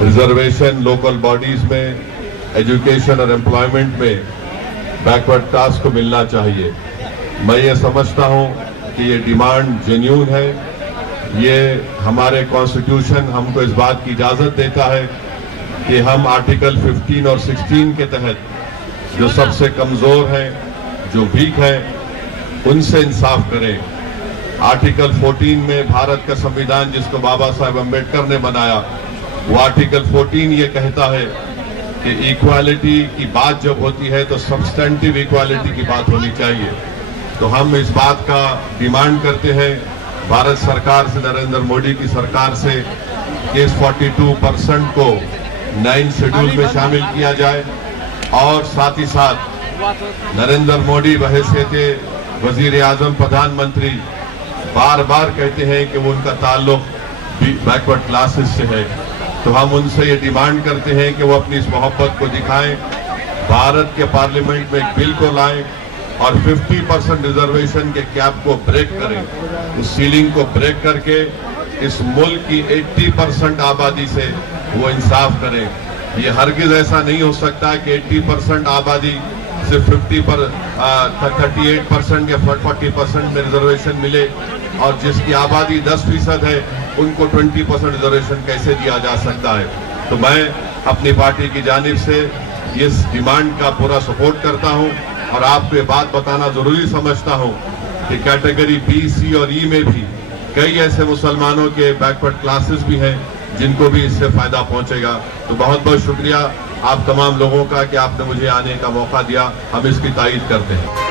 Reservation local bodies में, education और employment में बैकवर्ड क्लास को मिलना चाहिए। मैं ये समझता हूँ कि ये डिमांड जेन्युइन है। ये हमारे कॉन्स्टिट्यूशन हमको इस बात की इजाज़त देता है कि हम आर्टिकल 15 और 16 के तहत जो सबसे कमज़ोर हैं, जो वीक हैं, उनसे इंसाफ करें। आर्टिकल 14 में भारत का संविधान जिसको बाबा साहेब अम्बेडकर ने बनाया, वो आर्टिकल 14 ये कहता है कि इक्वालिटी की बात जब होती है तो सब्सटेंटिव इक्वालिटी की बात होनी चाहिए। तो हम इस बात का डिमांड करते हैं भारत सरकार से, नरेंद्र मोदी की सरकार से, कि इस 42% को 9 शेड्यूल में शामिल किया जाए और साथ ही साथ नरेंद्र मोदी बहैसियत वजीर आजम, प्रधानमंत्री बार बार कहते हैं कि वो उनका ताल्लुक बैकवर्ड क्लासेस से है। तो हम उनसे ये डिमांड करते हैं कि वो अपनी इस मोहब्बत को दिखाएं, भारत के पार्लियामेंट में एक बिल को लाएं और 50% रिजर्वेशन के कैप को ब्रेक करें, उस सीलिंग को ब्रेक करके इस मुल्क की 80% आबादी से वो इंसाफ करें। ये हरगिज ऐसा नहीं हो सकता कि 80% आबादी से 38% या 40% में रिजर्वेशन मिले और जिसकी आबादी 10% है उनको 20% रिजर्वेशन कैसे दिया जा सकता है। तो मैं अपनी पार्टी की जानिब से इस डिमांड का पूरा सपोर्ट करता हूं और आपको ये बात बताना जरूरी समझता हूं कि कैटेगरी बी, सी और ई में भी कई ऐसे मुसलमानों के बैकवर्ड क्लासेस भी हैं जिनको भी इससे फायदा पहुंचेगा। तो बहुत बहुत शुक्रिया आप तमाम लोगों का कि आपने मुझे आने का मौका दिया। हम इसकी तारीफ करते हैं।